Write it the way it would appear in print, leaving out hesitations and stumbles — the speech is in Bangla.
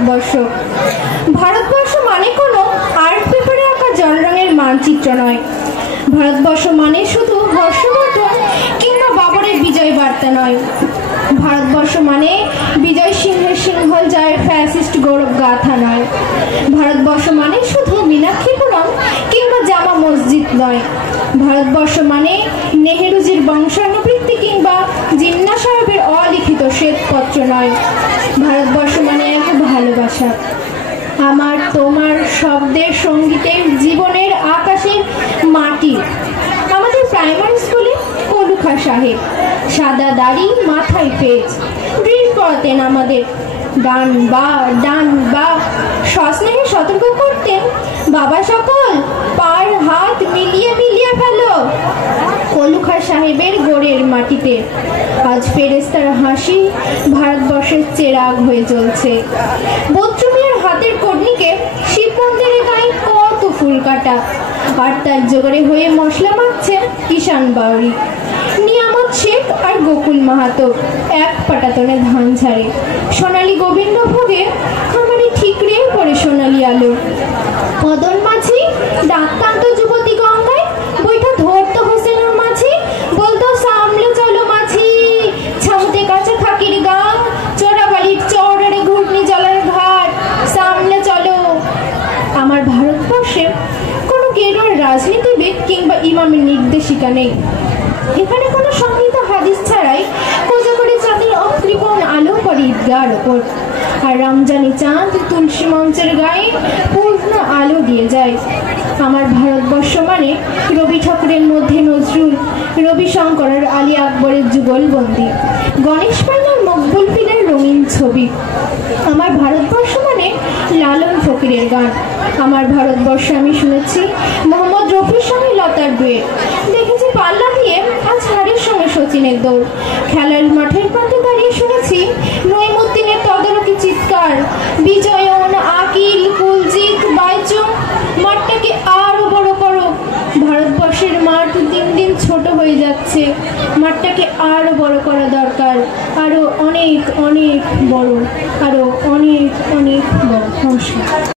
ভারতবর্ষ। ভারতবর্ষ মানে কোনো আর্ট পেপারে আঁকা জল রঙের মানচিত্র নয়। ভারতবর্ষ মানে শুধু হর্ষবর্ধন কিংবা বাবরের বিজয় বার্তা নয়। ভারতবর্ষ মানে বিজয় সিংহের সিংহল জয়ের ফ্যাসিস্ট গৌরব গাথা নয়। ভারতবর্ষ মানে শুধু মীনাক্ষীপুরম কিংবা জামা মসজিদ নয়। ভারতবর্ষ মানে নেহেরুজির বংশানুবৃত্তি কিংবা জিন্না সাহেবের অলিখিত শ্বেতপত্র নয়। ভারতবর্ষ মানে এক ভালোবাসা, আমার তোমার শব্দের, সঙ্গীতের, জীবনের, আকাশের, মাটি। আমাদের প্রাইমারি স্কুলে কলুখা সাহেব সাদা দাড়ি, মাথায় পেঁচ, ড্রিল পড়াতেন আমাদের। ডান বা সস্নেহে সতর্ক করতেন, বাবা সকল পার হাত মিলিয়ে মিলিয়ে ফেলো। কলুখা সাহেবের গোড়ের মাটিতে আজ ফেরেস্তার হাসি ভারতবর্ষের চেরাগ হয়ে জ্বলছে। বচ্চুমিয়ার হাতের কর্ণিকে শিব মন্দিরে গায়ে কত ফুল কাটা, আর তার জোগাড়ে হয়ে মশলা মাখছে কিষান বাউরি। নিয়ামত শেখ আর গোকুল মাহাতো এক পাটাতনে ধান ঝাড়ে। সোনালী গোবিন্দ ভোগে খামারে ঠিকরে পড়ে সোনালী আলো। মদন মাঝি ডাকতান্ত যুবতী গঙ্গায়, বইটা ধরতো হোসেনুর মাঝি, বলতো সামলে চলো মাঝি, ছাউতে কাছে খাকির গাং, চোরাবালির চরের ঘুটনি জলার ঘাট, সামলে চলো। আমার ভারতবর্ষে কোনো গেরুয়ার রাজনীতিবিদ কিংবা ইমামের নির্দেশিকা নেই। এখানে কোনো সংহিত হাদিস ছাড়াই কোজাগরি চাঁদের অকৃপণ আলো পড়ে ঈদগাহর ওপর, আর রমজানি চাঁদ তুলসী মঞ্চের গায়ে পূর্ণ আলো দিয়ে যায়। আমার ভারতবর্ষ মানে রবি ঠাকুরের মধ্যে নজরুল, রবি শঙ্কর আর আলী আকবরের যুগলবন্দি, গণেশ পাইনার মকবুল পীরের রঙিন ছবি। আমার ভারতবর্ষ মানে লালন ফকিরের গান। আমার ভারতবর্ষে আমি শুনেছি মোহাম্মদ রফির সঙ্গে লতার ডুয়েট, দেখেছি পাল্লা দিয়ে আজ হারের সঙ্গে সচিনের দৌড়, খেলার মাঠের প্রান্তে দাঁড়িয়ে শুনেছি নইমুদ্দিনের তদারকি চিৎকার, বিজয়ন, আকিল, কুলজিৎ, বাইচুং, মাঠটাকে আরো বড় করো। ভারতবর্ষের মাঠ দিন দিন ছোট হয়ে যাচ্ছে, মাঠটাকে আরো বড় করা দরকার, আরো অনেক অনেক বড়, আরো অনেক অনেক বড়। নমস্কার।